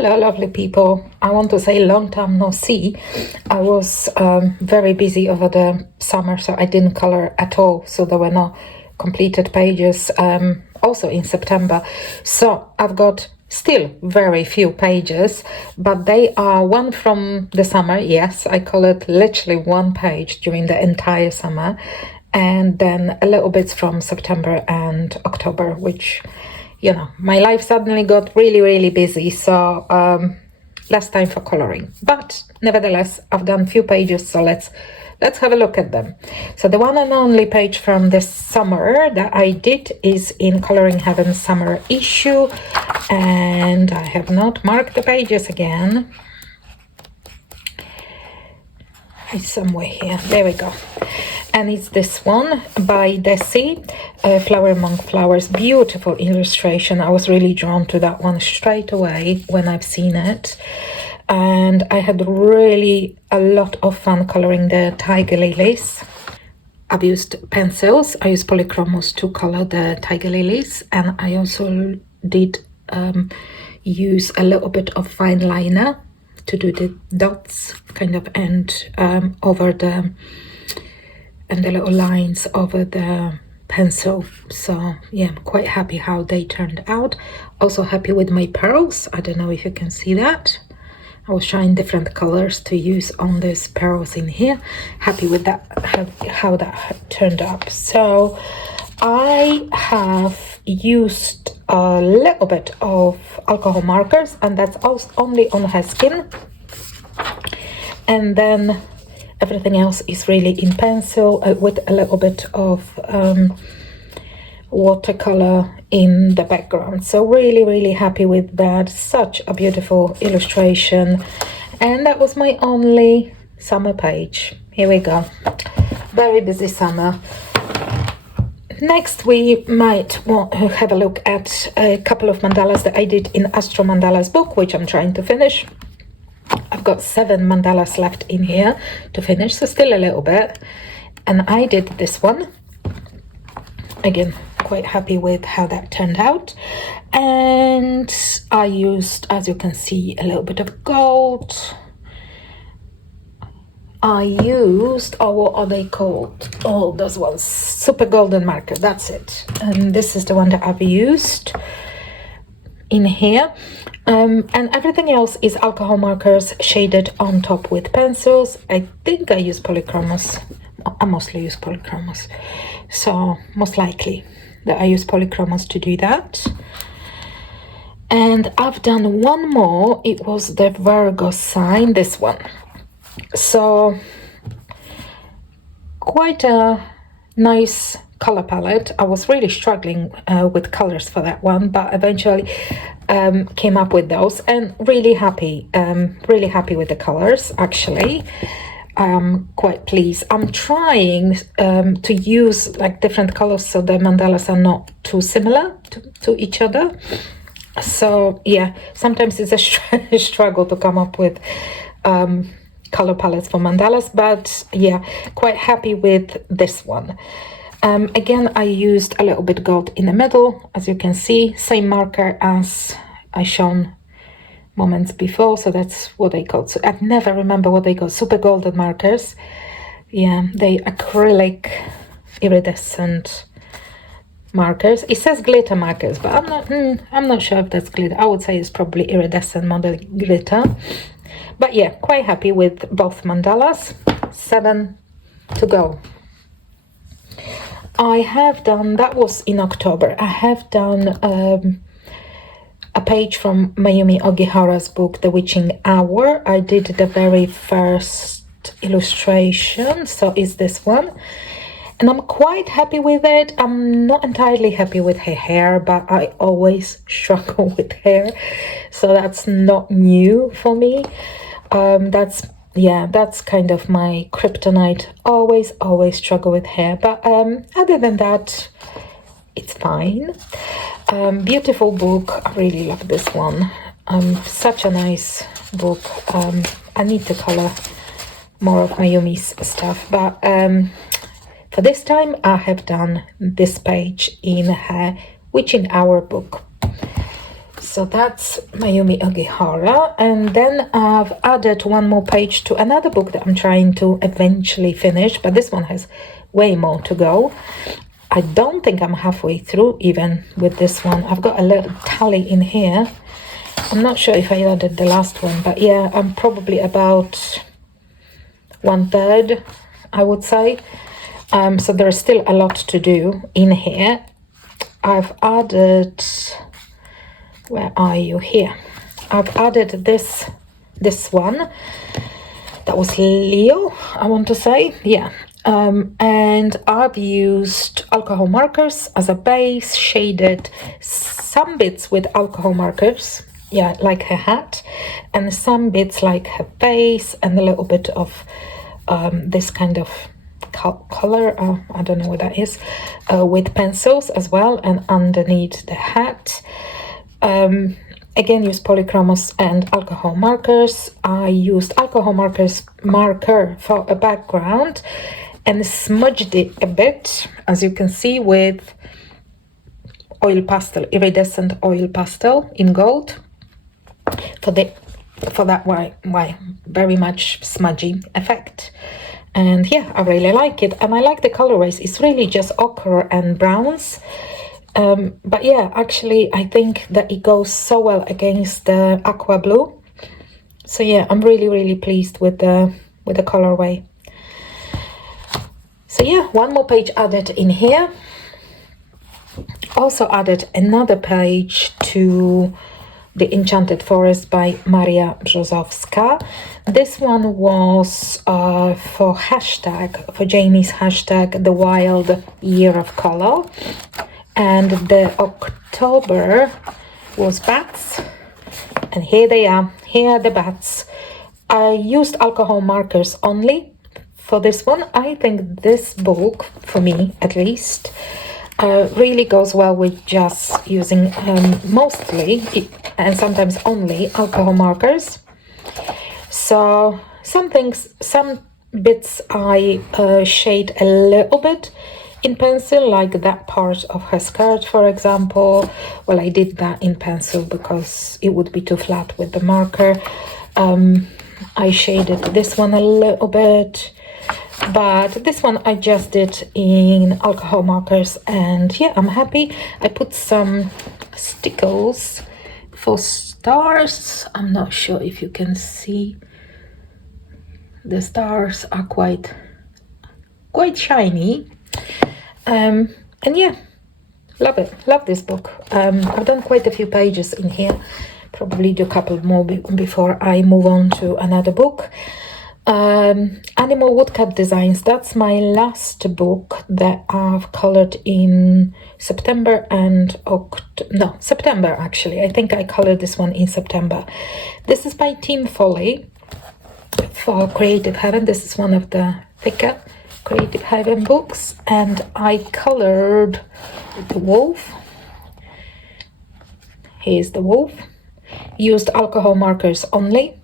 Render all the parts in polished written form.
Hello, lovely people. I want to say long time no see. I was very busy over the summer, so I didn't color at all. So there were no completed pages also in September. So I've got still very few pages, but they are one from the summer. Yes, I colored literally one page during the entire summer. And then a little bit from September and October, which, you know, my life suddenly got really busy, so less time for coloring. But nevertheless, I've done few pages, so let's have a look at them. So the one and only page from this summer that I did is in Coloring Heaven summer issue, and I have not marked the pages again. It's somewhere here. There we go. And it's this one by Desi, Flower Among Flowers. Beautiful illustration. I was really drawn to that one straight away when I've seen it. And I had really a lot of fun coloring the tiger lilies. I've used pencils. I used polychromos to color the tiger lilies. And I also did use a little bit of fine liner to do the dots kind of over the little lines over the pencil. So yeah, I'm quite happy how they turned out. Also happy with my pearls. I don't know if you can see that. I was trying different colors to use on these pearls in here. Happy with that, how that turned up. So I have used a little bit of alcohol markers, and that's also only on her skin. And then everything else is really in pencil with a little bit of watercolor in the background. So really happy with that. Such a beautiful illustration. And that was my only summer page. Here we go. Very busy summer. Next, we might want to have a look at a couple of mandalas that I did in Astromandala's book, which I'm trying to finish. I've got 7 mandalas left in here to finish, so still a little bit. And I did this one. Again, quite happy with how that turned out. And I used, as you can see, a little bit of gold. I used, what are they called? Oh, those ones, super golden marker, that's it. And this is the one that I've used in here. And everything else is alcohol markers shaded on top with pencils. I think I use polychromos. I mostly use polychromos. So most likely that I use polychromos to do that. And I've done one more. It was the Virgo sign, this one. So quite a nice color palette. I was really struggling with colors for that one, but eventually came up with those, and really happy with the colors. Actually, I'm quite pleased. I'm trying to use like different colors so the mandalas are not too similar to each other. So yeah, sometimes it's a struggle to come up with color palettes for mandalas, but yeah, quite happy with this one. Again, I used a little bit gold in the middle, as you can see, same marker as I shown moments before, so that's what they call. So I never remember what they call, super golden markers. Yeah, they acrylic iridescent markers. It says glitter markers, but I'm not sure if that's glitter. I would say it's probably iridescent model glitter. But yeah, quite happy with both mandalas. 7 to go. I have done, that was in October, I have done a page from Mayumi Ogihara's book, The Witching Hour. I did the very first illustration, so it's this one. And I'm quite happy with it. I'm not entirely happy with her hair, but I always struggle with hair, so that's not new for me. That's kind of my kryptonite. Always struggle with hair, but other than that, it's fine. Beautiful book. I really love this one. Such a nice book. I need to color more of Mayumi's stuff, but for this time I have done this page in her Witching Hour book. So that's Mayumi Ogihara, and then I've added one more page to another book that I'm trying to eventually finish, but this one has way more to go. I don't think I'm halfway through even with this one. I've got a little tally in here. I'm not sure if I added the last one, but yeah, I'm probably about 1/3, I would say. So there's still a lot to do in here. I've added, where are you? Here. I've added this one. That was Leo, I want to say. Yeah. And I've used alcohol markers as a base, shaded some bits with alcohol markers, yeah, like her hat, and some bits like her base, and a little bit of this kind of color, I don't know what that is, with pencils as well, and underneath the hat. Again, use polychromos and alcohol markers. I used alcohol marker for a background and smudged it a bit, as you can see, with oil pastel, iridescent oil pastel in gold for that very much smudgy effect. And yeah, I really like it, and I like the colorways. It's really just ochre and browns, but yeah, actually I think that it goes so well against the aqua blue. So yeah, I'm really pleased with the colorway. So yeah, one more page added in here. Also added another page to the Enchanted Forest by Maria Brzozowska. This one was for Jamie's hashtag, the wild year of color. And the October was bats. And here they are. Here are the bats. I used alcohol markers only for this one. I think this book, for me at least, really goes well with just using mostly and sometimes only alcohol markers. So some bits I shade a little bit in pencil, like that part of her skirt, for example. Well, I did that in pencil because it would be too flat with the marker. I shaded this one a little bit, but this one I just did in alcohol markers, and yeah, I'm happy. I put some stickles for stars. I'm not sure if you can see. The stars are quite shiny, and yeah, love it. Love this book. I've done quite a few pages in here. Probably do a couple more before I move on to another book. Animal woodcut designs. That's my last book that I've colored in September and September actually. I think I colored this one in September. This is by Team Folly for Creative Heaven. This is one of the thicker Creative Heaven books, and I colored the wolf. Here's the wolf. Used alcohol markers only.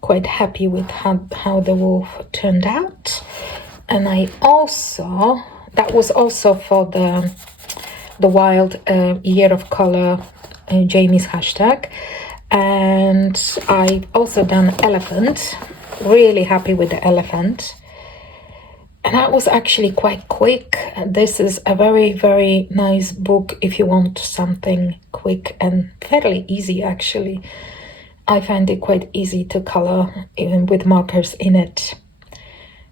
Quite happy with how the wolf turned out. And I also, that was also for the wild year of color, Jamie's hashtag. And I also done elephant. Really happy with the elephant. And that was actually quite quick. This is a very nice book if you want something quick and fairly easy actually. I find it quite easy to color even with markers in it.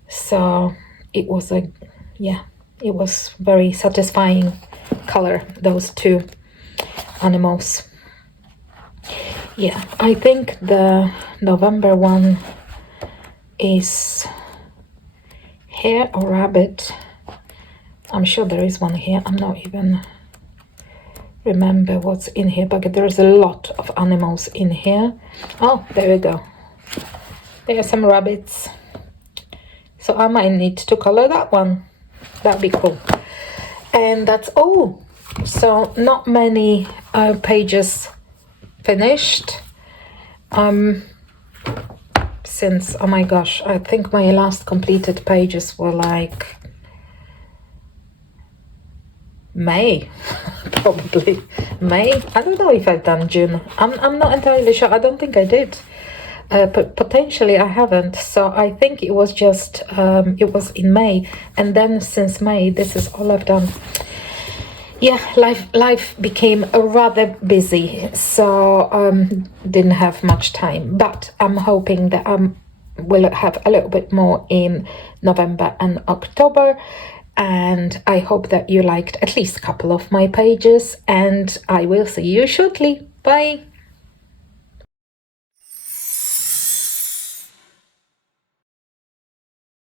So it was it was very satisfying color, those two animals. Yeah, I think the November one is hare or rabbit. I'm sure there is one here. I'm not even remember what's in here, but there's a lot of animals in here. Oh, there we go. There are some rabbits. So I might need to color that one. That'd be cool. And that's all. So not many pages finished. Since, oh my gosh, I think my last completed pages were like May, probably May. I don't know if I've done June. I'm not entirely sure. I don't think I did. But potentially I haven't. So I think it was just it was in May, and then since May, this is all I've done. Yeah, life became rather busy, so didn't have much time. But I'm hoping that will have a little bit more in November and October. And I hope that you liked at least a couple of my pages, and I will see you shortly. Bye!